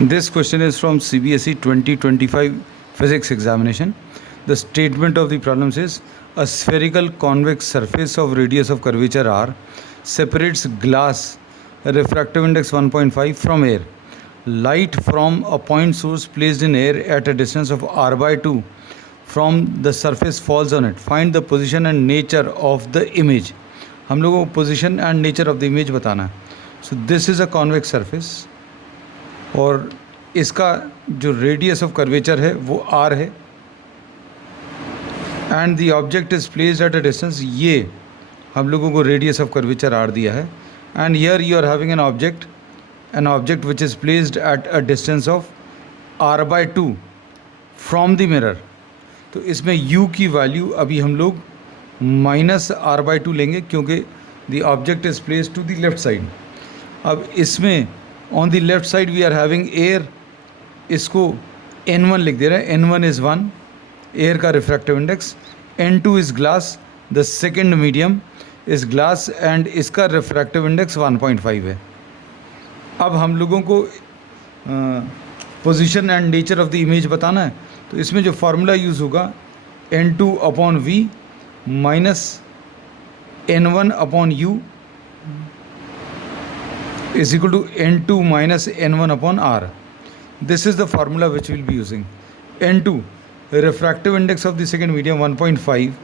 This question is from CBSE 2025 physics examination. The statement of the problem says a spherical convex surface of radius of curvature r separates glass refractive index 1.5 from air. Light from a point source placed in air at a distance of r by 2 from the surface falls on it. Find the position and nature of the image. हम लोगों को position and nature of the image बताना है. So this is a convex surface और इसका जो radius of curvature है वो r है and the object is placed at a distance. ये हम लोगों को रेडियस ऑफ कर्वेचर r दिया है and here you are having an object which is placed at a distance of r by 2 from the mirror. तो इसमें u की value अभी हम लोग माइनस r by 2 लेंगे क्योंकि the object is placed to the left side. अब इसमें on the left side we are having air, इसको n1 लिख दे रहे हैं. n1 इज़ 1 एयर का refractive index, n2 is glass, the second medium is glass and इसका refractive index 1.5 है. अब हम लोगों को position and nature of the image बताना है. तो इसमें जो फार्मूला यूज़ होगा n2 upon v minus n1 upon u is equal to n2 minus n1 upon r. This is the formula which we will be using. n2 refractive index of the second medium 1.5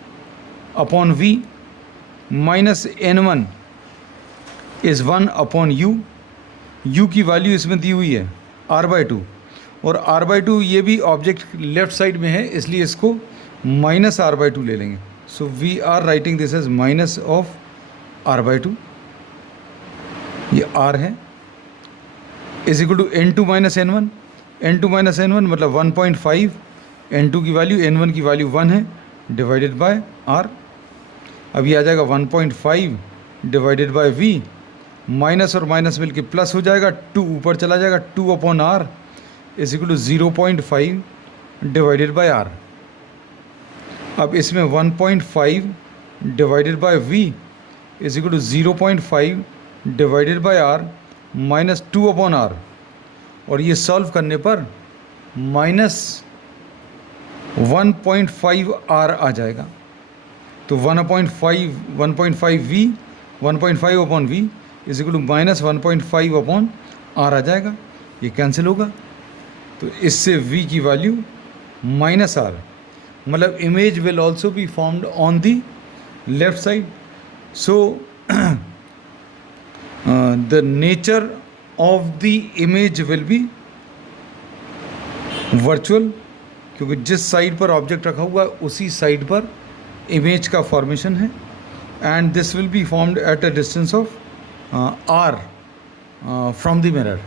upon v minus n1 is 1 upon u. u की value इसमें दी हुई है r by 2 और r by 2 ये भी object left side में है इसलिए इसको माइनस r by 2 ले लेंगे. So we are writing this as minus of r by 2. ये r है is equal to n2 minus n1. n2 minus n1 मतलब 1.5. n2 की वैल्यू n1 की वैल्यू 1 है डिवाइडेड बाय r. अब ये आ जाएगा 1.5 डिवाइडेड बाय v. माइनस और माइनस मिलके प्लस हो जाएगा, 2 ऊपर चला जाएगा, 2 upon r is equal to 0.5 divided by r. अब इसमें 1.5 divided by v is equal to 0.5 divided by r minus 2 upon r और ये सॉल्व करने पर माइनस 1.5 r आ जाएगा. तो 1.5 v 1.5 upon v is equal to minus 1.5 upon r आ जाएगा. ये कैंसिल होगा तो इससे v की वैल्यू माइनस r, मतलब image will also be formed on the left side. So the nature of the image will be virtual क्योंकि जिस साइड पर ऑब्जेक्ट रखा हुआ है उसी साइड पर इमेज का फॉर्मेशन है and this will be formed at a distance of r from the mirror.